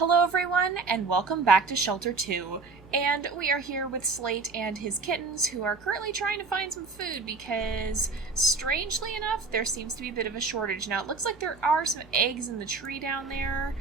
Hello everyone, and welcome back to Shelter 2. And we are here with Slate and his kittens, who are currently trying to find some food because, strangely enough, there seems to be a bit of a shortage. Now, it looks like there are some eggs in the tree down there,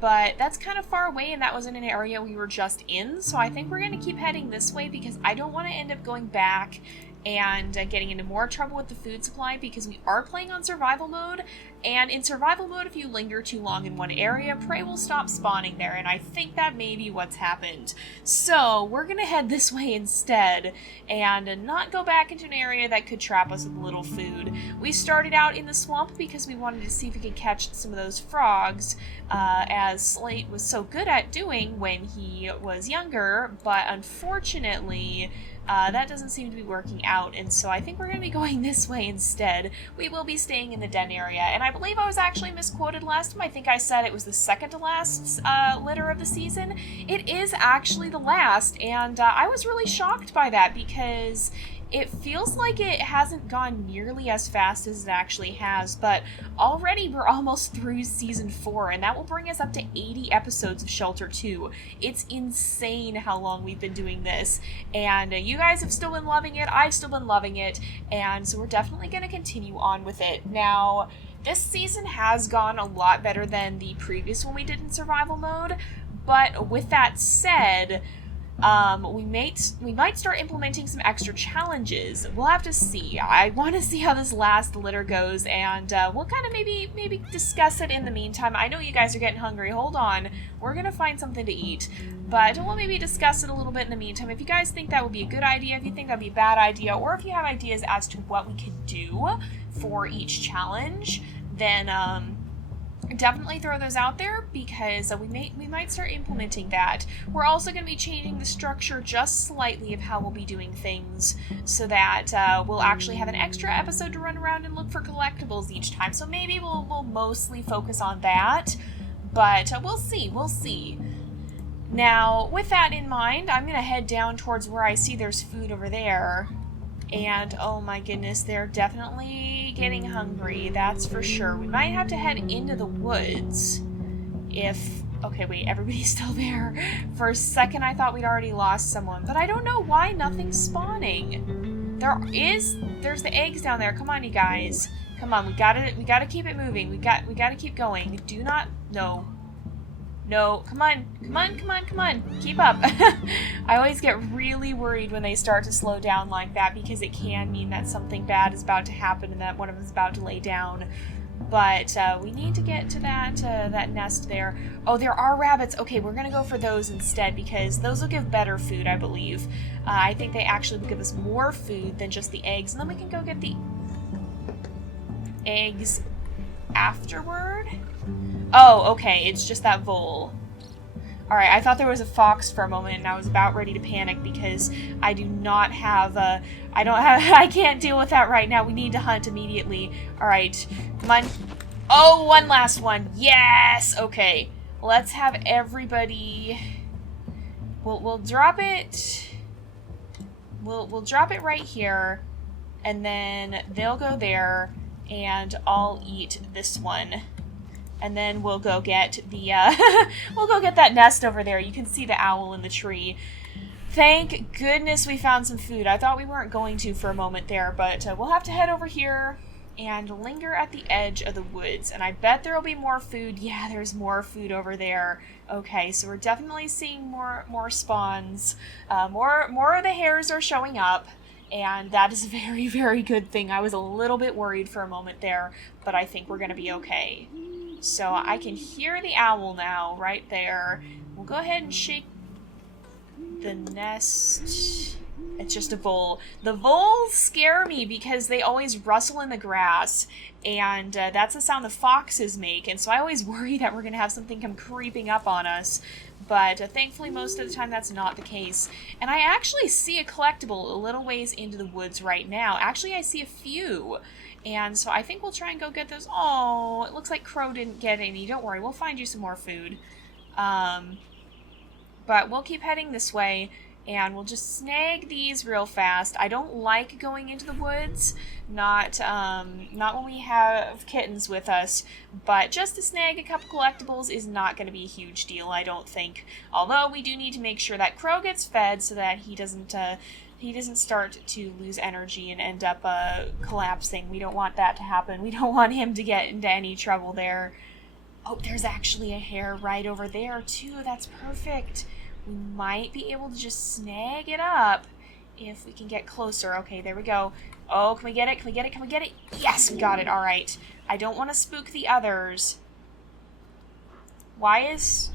but that's kind of far away, and that was in an area we were just in, so I think we're going to keep heading this way because I don't want to end up going back and getting into more trouble with the food supply because we are playing on survival mode, and in survival mode, if you linger too long in one area, prey will stop spawning there, and I think that may be what's happened. So we're gonna head this way instead and not go back into an area that could trap us with little food. We started out in the swamp because we wanted to see if we could catch some of those frogs, as Slate was so good at doing when he was younger, but unfortunately that doesn't seem to be working out, and so I think we're going to be going this way instead. We will be staying in the den area, and I believe I was actually misquoted last time. I think I said it was the second to last litter of the season. It is actually the last, and I was really shocked by that because it feels like it hasn't gone nearly as fast as it actually has, but already we're almost through Season 4, and that will bring us up to 80 episodes of Shelter 2. It's insane how long we've been doing this, and you guys have still been loving it, I've still been loving it, and so we're definitely going to continue on with it. Now, this season has gone a lot better than the previous one we did in survival mode, but with that said, we might start implementing some extra challenges. We'll have to see. I want to see how this last litter goes, and we'll kind of maybe discuss it in the meantime. I know you guys are getting hungry. Hold on. We're going to find something to eat, but we'll maybe discuss it a little bit in the meantime. If you guys think that would be a good idea, if you think that'd be a bad idea, or if you have ideas as to what we could do for each challenge, then definitely throw those out there because we might start implementing that. We're also going to be changing the structure just slightly of how we'll be doing things so that we'll actually have an extra episode to run around and look for collectibles each time. So maybe we'll mostly focus on that, but we'll see. Now, with that in mind, I'm going to head down towards where I see there's food over there. And oh my goodness, they're definitely getting hungry, that's for sure. We might have to head into the woods if... Okay, wait, everybody's still there. For a second I thought we'd already lost someone, but I don't know why nothing's spawning. There's the eggs down there. Come on, you guys. Come on, we gotta keep it moving. We gotta keep going. Do not... No, come on. Keep up. I always get really worried when they start to slow down like that because it can mean that something bad is about to happen and that one of them is about to lay down. But we need to get to that nest there. Oh, there are rabbits. Okay, we're going to go for those instead because those will give better food, I believe. I think they actually will give us more food than just the eggs. And then we can go get the eggs afterward. Oh, okay, it's just that vole. Alright, I thought there was a fox for a moment and I was about ready to panic because I can't deal with that right now. We need to hunt immediately. Alright, come on. Oh, one last one. Yes! Okay, let's have everybody... We'll drop it... We'll drop it right here, and then they'll go there, and I'll eat this one. And then we'll go get the, we'll go get that nest over there. You can see the owl in the tree. Thank goodness we found some food. I thought we weren't going to for a moment there, but we'll have to head over here and linger at the edge of the woods. And I bet there'll be more food. Yeah, there's more food over there. Okay, so we're definitely seeing more spawns. More of the hares are showing up. And that is a very, very good thing. I was a little bit worried for a moment there, but I think we're going to be okay. So I can hear the owl now, right there. We'll go ahead and shake the nest. It's just a vole. The voles scare me because they always rustle in the grass, and that's the sound the foxes make, and so I always worry that we're going to have something come creeping up on us. But thankfully most of the time that's not the case. And I actually see a collectible a little ways into the woods right now. Actually, I see a few. And so I think we'll try and go get those. Oh, it looks like Crow didn't get any. Don't worry, we'll find you some more food. But we'll keep heading this way. and we'll just snag these real fast. I don't like going into the woods, not when we have kittens with us, but just to snag a couple collectibles is not going to be a huge deal, I don't think. Although we do need to make sure that Crow gets fed so that he doesn't start to lose energy and end up collapsing. We don't want that to happen. We don't want him to get into any trouble there. Oh, there's actually a hare right over there, too. That's perfect. We might be able to just snag it up if we can get closer. Okay, there we go. Oh, can we get it? Can we get it? Can we get it? Yes, we got it. All right. I don't want to spook the others. Why is...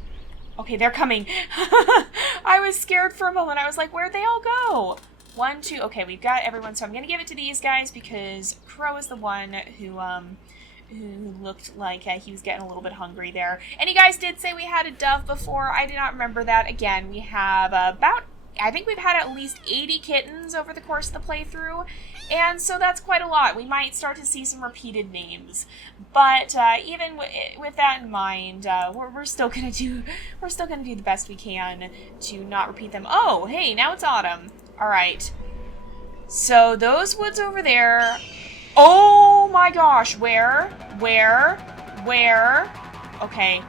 Okay, they're coming. I was scared for a moment. I was like, where'd they all go? 1, 2. Okay, we've got everyone. So I'm going to give it to these guys because Crow is the one who looked like he was getting a little bit hungry there. And you guys did say we had a dove before. I did not remember that. Again, we have I think we've had at least 80 kittens over the course of the playthrough, and so that's quite a lot. We might start to see some repeated names, but even with that in mind, we're still gonna do the best we can to not repeat them. Oh, hey, now it's autumn. All right, so those woods over there. Oh my gosh, where? Okay,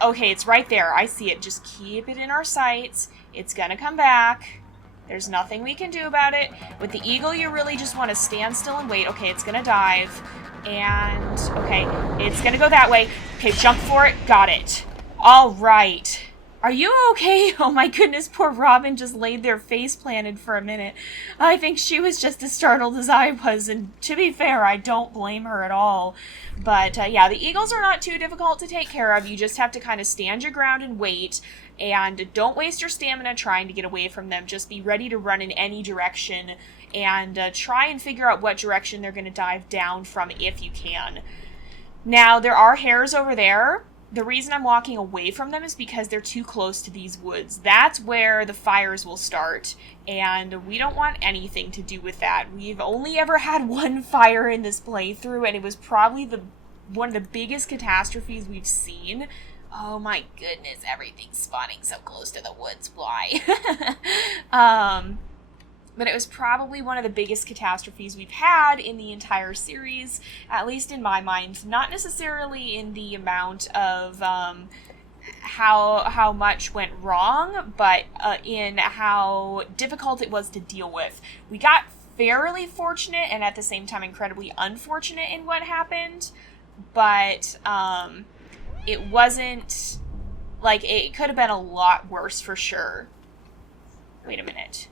okay, it's right there. I see it. Just keep it in our sights. It's gonna come back. There's nothing we can do about it. With the eagle, you really just want to stand still and wait. Okay, it's gonna dive. And, okay, it's gonna go that way. Okay, jump for it. Got it. All right. Are you okay? Oh my goodness, poor Robin just laid there face planted for a minute. I think she was just as startled as I was, and to be fair, I don't blame her at all. But yeah, the eagles are not too difficult to take care of. You just have to kind of stand your ground and wait, and don't waste your stamina trying to get away from them. Just be ready to run in any direction, and try and figure out what direction they're going to dive down from if you can. Now, there are hares over there. The reason I'm walking away from them is because they're too close to these woods. That's where the fires will start, and we don't want anything to do with that. We've only ever had one fire in this playthrough, and it was probably one of the biggest catastrophes we've seen. Oh my goodness, everything's spawning so close to the woods. Why? But it was probably one of the biggest catastrophes we've had in the entire series, at least in my mind. Not necessarily in the amount of how much went wrong, but in how difficult it was to deal with. We got fairly fortunate and at the same time incredibly unfortunate in what happened, but it wasn't, like, it could have been a lot worse for sure. Wait a minute.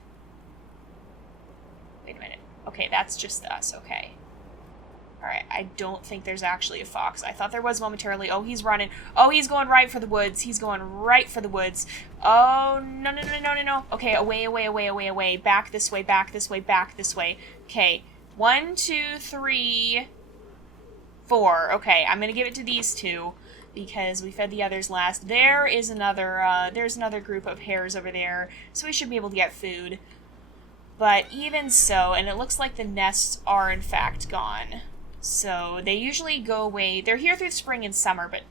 Okay, that's just us, okay. Alright, I don't think there's actually a fox. I thought there was momentarily. Oh, he's running. Oh, he's going right for the woods. He's going right for the woods. Oh, no. Okay, away. Back this way. Okay, 1, 2, 3, 4. Okay, I'm gonna give it to these two because we fed the others last. There's another group of hares over there, so we should be able to get food. But even so, and it looks like the nests are in fact gone. So they usually go away. They're here through spring and summer, but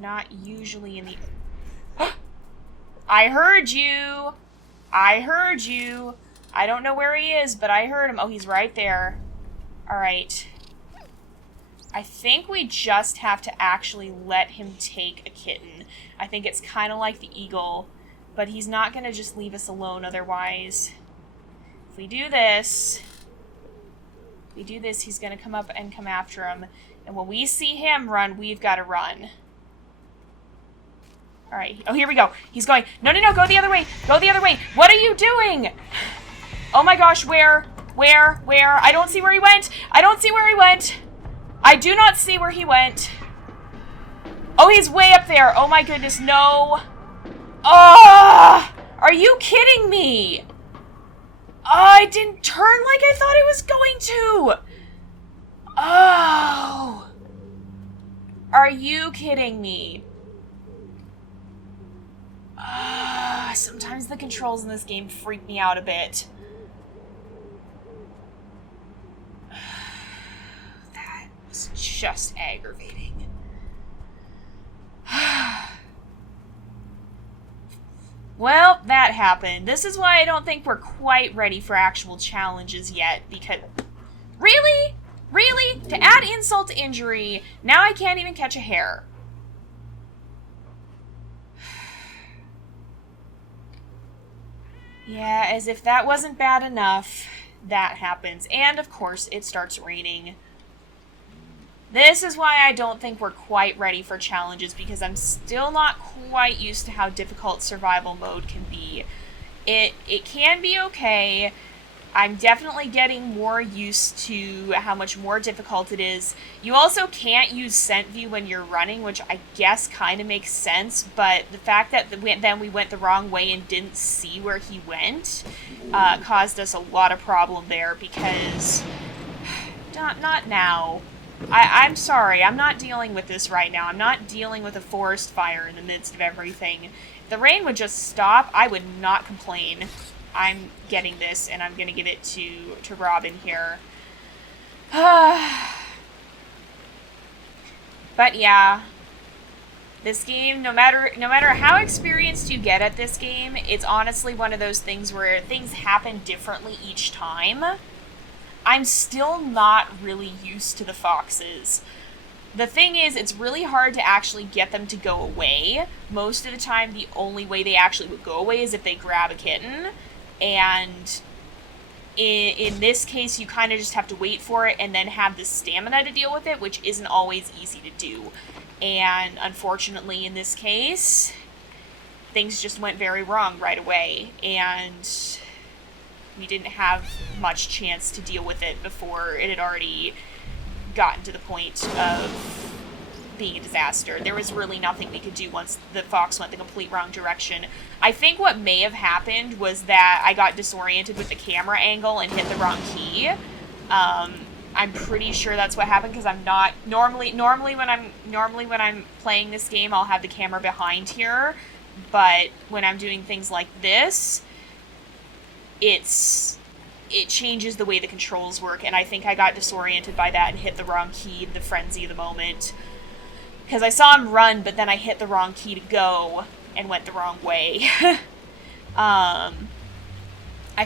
not usually in the... I heard you! I don't know where he is, but I heard him. Oh, he's right there. Alright. I think we just have to actually let him take a kitten. I think it's kind of like the eagle. But he's not going to just leave us alone otherwise. If we do this, he's going to come up and come after him. And when we see him run, we've got to run. Alright. Oh, here we go. He's going. No, go the other way. What are you doing? Oh my gosh, where? I don't see where he went. I do not see where he went. Oh, he's way up there. Oh my goodness, no. Oh, are you kidding me? I didn't turn like I thought it was going to. Oh. Are you kidding me? Sometimes the controls in this game freak me out a bit. That was just aggravating. Well, that happened. This is why I don't think we're quite ready for actual challenges yet, because... Really? Really? To add insult to injury, now I can't even catch a hare. Yeah, as if that wasn't bad enough, that happens. And, of course, it starts raining. This is why I don't think we're quite ready for challenges, because I'm still not quite used to how difficult survival mode can be. It can be okay. I'm definitely getting more used to how much more difficult it is. You also can't use scent view when you're running, which I guess kind of makes sense, but the fact that then we went the wrong way and didn't see where he went caused us a lot of problem there, because... Not now. I'm sorry, I'm not dealing with this right now. I'm not dealing with a forest fire in the midst of everything. If the rain would just stop, I would not complain. I'm getting this, and I'm going to give it to Robin here. But yeah, this game, no matter how experienced you get at this game, it's honestly one of those things where things happen differently each time. I'm still not really used to the foxes. The thing is, it's really hard to actually get them to go away. Most of the time, the only way they actually would go away is if they grab a kitten. And in this case, you kind of just have to wait for it and then have the stamina to deal with it, which isn't always easy to do. And unfortunately, in this case, things just went very wrong right away. And... we didn't have much chance to deal with it before it had already gotten to the point of being a disaster. There was really nothing we could do once the fox went the complete wrong direction. I think what may have happened was that I got disoriented with the camera angle and hit the wrong key. I'm pretty sure that's what happened, because I'm not normally when I'm playing this game, I'll have the camera behind here, but when I'm doing things like this, it changes the way the controls work, and I think I got disoriented by that and hit the wrong key in the frenzy of the moment. Because I saw him run, but then I hit the wrong key to go and went the wrong way. I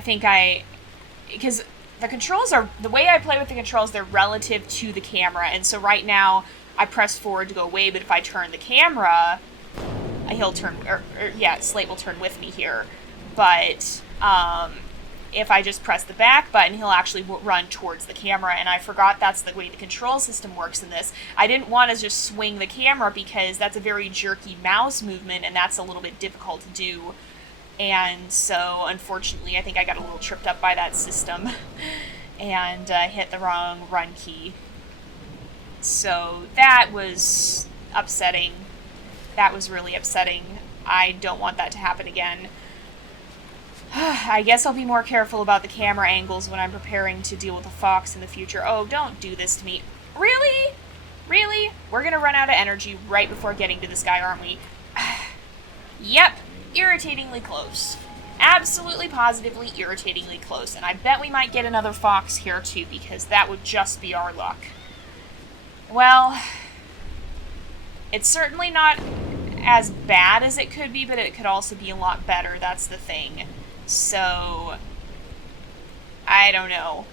think because the controls are, the way I play with the controls, they're relative to the camera, and so right now I press forward to go away, but if I turn the camera, he'll turn, Slate will turn with me here. But, if I just press the back button, he'll actually run towards the camera, and I forgot that's the way the control system works in this. I didn't want to just swing the camera, because that's a very jerky mouse movement, and that's a little bit difficult to do. And so, unfortunately, I think I got a little tripped up by that system, and hit the wrong run key. So, that was upsetting. That was really upsetting. I don't want that to happen again. I guess I'll be more careful about the camera angles when I'm preparing to deal with a fox in the future. Oh, don't do this to me. Really? Really? We're gonna run out of energy right before getting to this guy, aren't we? Yep. Irritatingly close. Absolutely, positively, irritatingly close. And I bet we might get another fox here, too, because that would just be our luck. Well, it's certainly not as bad as it could be, but it could also be a lot better. That's the thing. So, I don't know.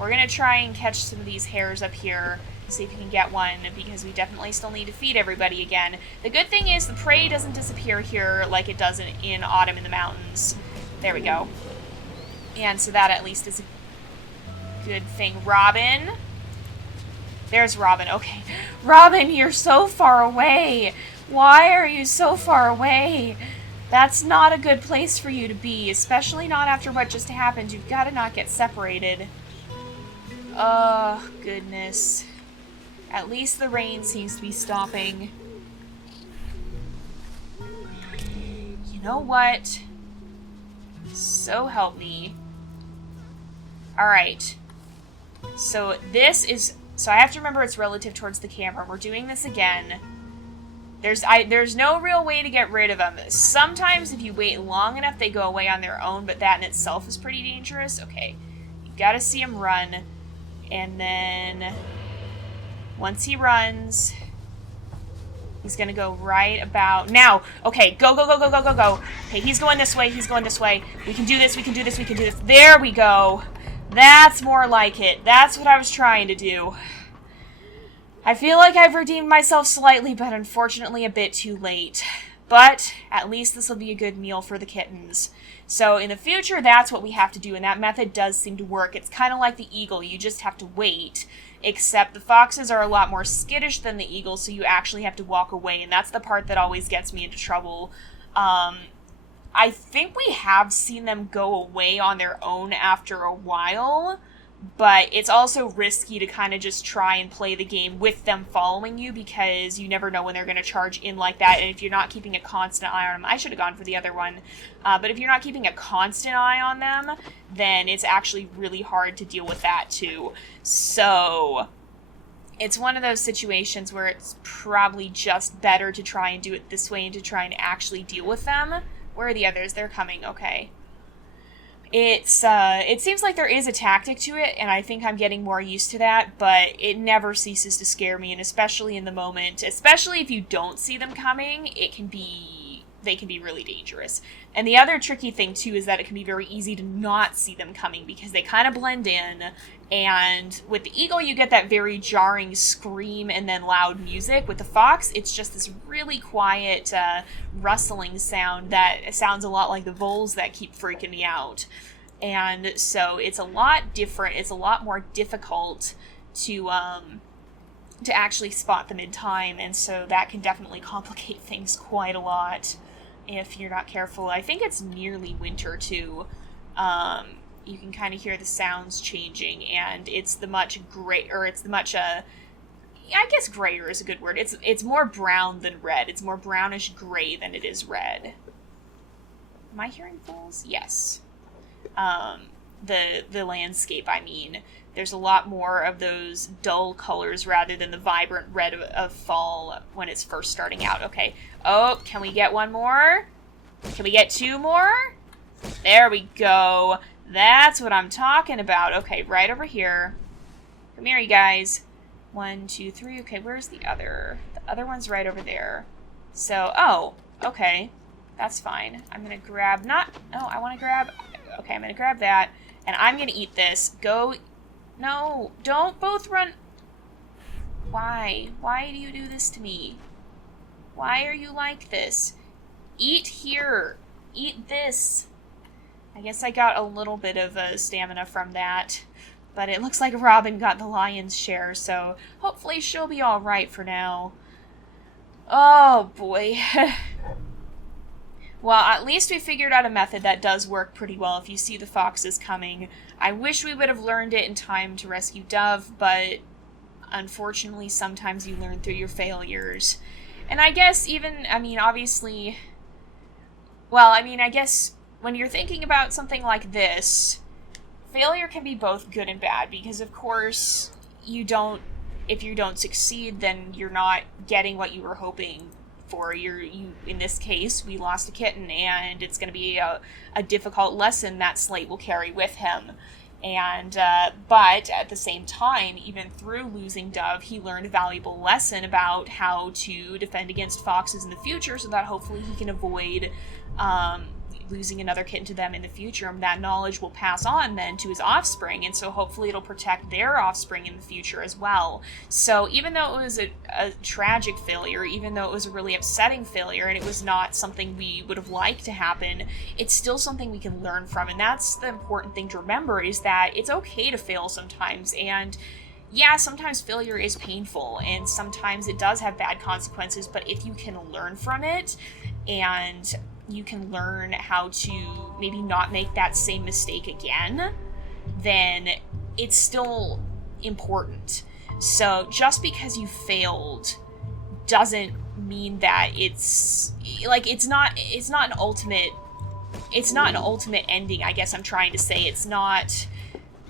We're going to try and catch some of these hares up here, see if we can get one, because we definitely still need to feed everybody again. The good thing is the prey doesn't disappear here like it does in Autumn in the Mountains. There we go. And so that at least is a good thing. Robin. There's Robin. Okay. Robin, you're so far away. Why are you so far away? That's not a good place for you to be, especially not after what just happened. You've got to not get separated. Oh, goodness. At least the rain seems to be stopping. You know what? So help me. Alright. So this is... So I have to remember it's relative towards the camera. We're doing this again. There's no real way to get rid of them. Sometimes if you wait long enough, they go away on their own, but that in itself is pretty dangerous. Okay, you gotta see him run, and then once he runs, He's gonna go right about now. Okay, go, go, go, go, go, go, go. Okay, he's going this way, he's going this way. We can do this, we can do this, we can do this. There we go. That's more like it. That's what I was trying to do. I feel like I've redeemed myself slightly, but unfortunately a bit too late. But at least this will be a good meal for the kittens. So in the future, that's what we have to do, and that method does seem to work. It's kind of like the eagle. You just have to wait, except the foxes are a lot more skittish than the eagle, so you actually have to walk away, and that's the part that always gets me into trouble. I think we have seen them go away on their own after a while, but it's also risky to kind of just try and play the game with them following you, because you never know when they're going to charge in like that, and if you're not keeping a constant eye on them, I should have gone for the other one, but if you're not keeping a constant eye on them, then it's actually really hard to deal with that too. So it's one of those situations where it's probably just better to try and do it this way and to try and actually deal with them. Where are the others? They're coming, okay. It seems like there is a tactic to it, and I think I'm getting more used to that, but it never ceases to scare me, and especially in the moment, especially if you don't see them coming, they can be really dangerous. And the other tricky thing, too, is that it can be very easy to not see them coming, because they kind of blend in, and with the eagle, you get that very jarring scream and then loud music. With the fox, it's just this really quiet, rustling sound that sounds a lot like the voles that keep freaking me out. And so it's a lot different, it's a lot more difficult to actually spot them in time, and so that can definitely complicate things quite a lot if you're not careful. I think it's nearly winter, too. You can kind of hear the sounds changing, and it's the much gray, or it's the much, I guess grayer is a good word. It's more brown than red. It's more brownish gray than it is red. Am I hearing voles? Yes. The landscape, I mean. There's a lot more of those dull colors rather than the vibrant red of fall when it's first starting out. Okay. Oh, can we get one more? Can we get two more? There we go. That's what I'm talking about. Okay, right over here. Come here, you guys. 1, 2, 3. Okay, where's the other? The other one's right over there. So, oh, okay. That's fine. I'm going to grab, I want to grab, okay, I'm going to grab that, and I'm going to eat this. Go, no, don't both run. Why? Why do you do this to me? Why are you like this? Eat here. Eat this. I guess I got a little bit of stamina from that, but it looks like Robin got the lion's share, so hopefully she'll be alright for now. Oh, boy. Well, at least we figured out a method that does work pretty well if you see the foxes coming. I wish we would have learned it in time to rescue Dove, but unfortunately sometimes you learn through your failures. And I guess even, obviously, I guess when you're thinking about something like this, failure can be both good and bad, because of course if you don't succeed, then you're not getting what you were hoping for. In this case, we lost a kitten, and it's going to be a difficult lesson that Slate will carry with him. And but at the same time, even through losing Dove, he learned a valuable lesson about how to defend against foxes in the future, so that hopefully he can avoid losing another kitten to them in the future, and that knowledge will pass on then to his offspring, and so hopefully it'll protect their offspring in the future as well. So even though it was a tragic failure, even though it was a really upsetting failure, and it was not something we would have liked to happen, it's still something we can learn from, and that's the important thing to remember, is that it's okay to fail sometimes, and yeah, sometimes failure is painful, and sometimes it does have bad consequences, but if you can learn from it, and you can learn how to maybe not make that same mistake again, then it's still important. So just because you failed doesn't mean that it's not an ultimate ending, I guess I'm trying to say. It's not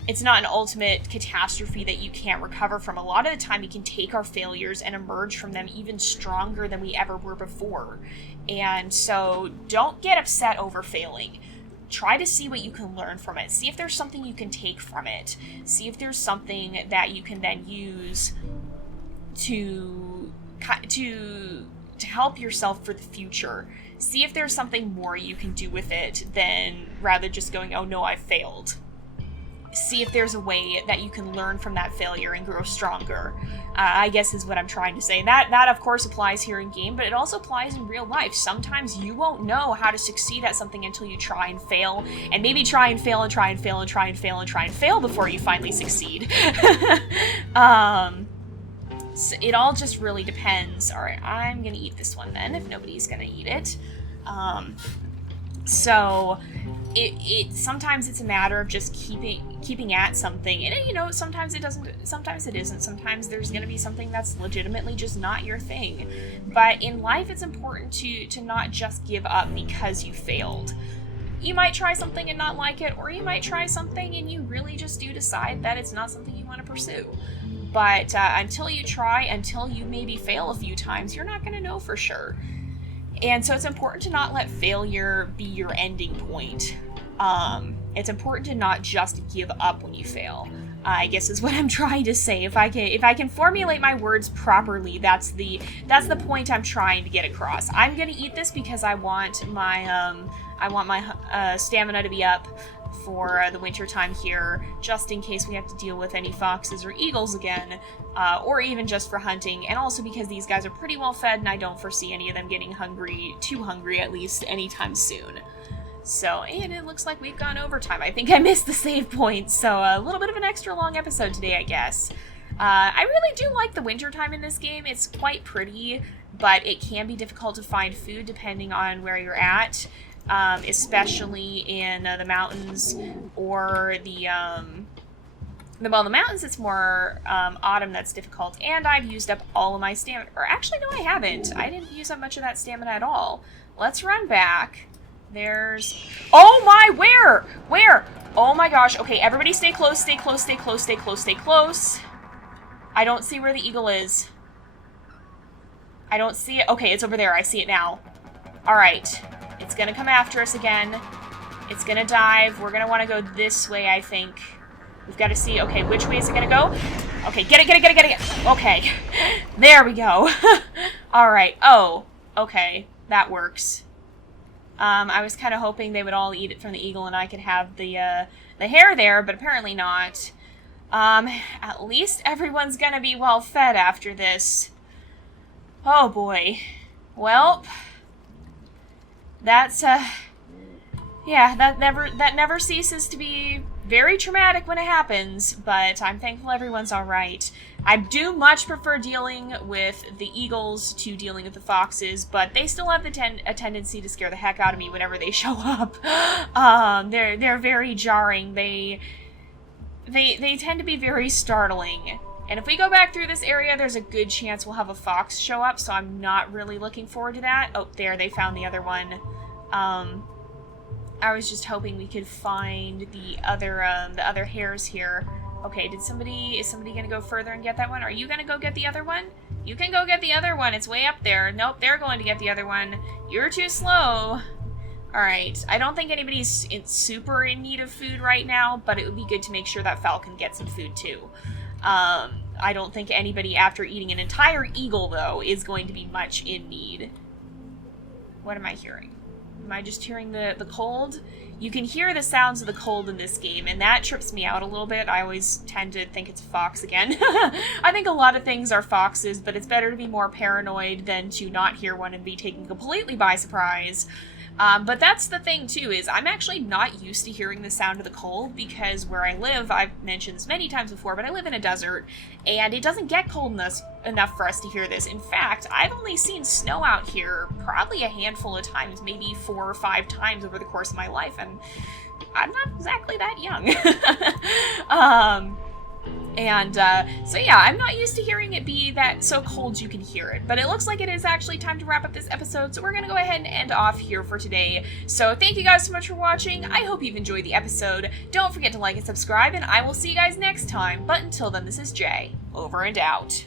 an ultimate catastrophe that you can't recover from. A lot of the time we can take our failures and emerge from them even stronger than we ever were before. And so don't get upset over failing. Try to see what you can learn from it. See if there's something you can take from it. See if there's something that you can then use to to help yourself for the future. See if there's something more you can do with it than rather just going, oh no, I failed. See if there's a way that you can learn from that failure and grow stronger. I guess is what I'm trying to say. That of course applies here in game, but it also applies in real life. Sometimes you won't know how to succeed at something until you try and fail, and maybe try and fail and try and fail and try and fail and try and fail before you finally succeed. So it all just really depends. Alright, I'm gonna eat this one then, if nobody's gonna eat it. So it sometimes it's a matter of just keeping at something, and you know, sometimes it doesn't, sometimes it isn't, sometimes there's going to be something that's legitimately just not your thing. But in life, it's important to not just give up because you failed. You might try something and not like it, or you might try something and you really just do decide that it's not something you want to pursue. But until you try, until you maybe fail a few times, you're not going to know for sure. And so it's important to not let failure be your ending point. It's important to not just give up when you fail, I guess is what I'm trying to say. If I can formulate my words properly, that's the point I'm trying to get across. I'm gonna eat this because I want my stamina to be up for the winter time here, just in case we have to deal with any foxes or eagles again, or even just for hunting, and also because these guys are pretty well fed and I don't foresee any of them getting too hungry at least anytime soon. So, and it looks like we've gone overtime. I think I missed the save point, so a little bit of an extra long episode today, I guess. I really do like the wintertime in this game. It's quite pretty, but it can be difficult to find food depending on where you're at, especially in the mountains or the mountains it's more autumn that's difficult, and I've used up all of my stamina. Or actually, no, I haven't. I didn't use up much of that stamina at all. Let's run back. There's... Oh my, where? Where? Oh my gosh. Okay, everybody stay close, stay close, stay close, stay close, stay close. I don't see where the eagle is. I don't see it. Okay, it's over there. I see it now. Alright. It's gonna come after us again. It's gonna dive. We're gonna want to go this way, I think. We've got to see... Okay, which way is it gonna go? Okay, get it, get it, get it, get it, get it. Okay. There we go. Alright. Oh. Okay. That works. I was kind of hoping they would all eat it from the eagle and I could have the hare there, but apparently not. At least everyone's gonna be well fed after this. Oh boy. Well, that's, yeah, that never ceases to be very traumatic when it happens, but I'm thankful everyone's alright. I do much prefer dealing with the eagles to dealing with the foxes, but they still have a tendency to scare the heck out of me whenever they show up. They're very jarring. They tend to be very startling. And if we go back through this area, there's a good chance we'll have a fox show up, so I'm not really looking forward to that. Oh, there, they found the other one. I was just hoping we could find the other hares here. Okay, is somebody gonna go further and get that one? Are you gonna go get the other one? You can go get the other one. It's way up there. Nope, they're going to get the other one. You're too slow. Alright, I don't think anybody's super in need of food right now, but it would be good to make sure that falcon gets some food too. I don't think anybody after eating an entire eagle, though, is going to be much in need. What am I hearing? Am I just hearing the cold? You can hear the sounds of the cold in this game, and that trips me out a little bit. I always tend to think it's a fox again. I think a lot of things are foxes, but it's better to be more paranoid than to not hear one and be taken completely by surprise. But that's the thing, too, is I'm actually not used to hearing the sound of the cold, because where I live, I've mentioned this many times before, but I live in a desert, and it doesn't get cold enough for us to hear this. In fact, I've only seen snow out here probably a handful of times, maybe 4 or 5 times over the course of my life, and I'm not exactly that young. So yeah, I'm not used to hearing it be that so cold you can hear it, but it looks like it is actually time to wrap up this episode, so we're gonna go ahead and end off here for today. So thank you guys so much for watching. I hope you've enjoyed the episode. Don't forget to like and subscribe, and I will see you guys next time. But until then, this is Jay, over and out.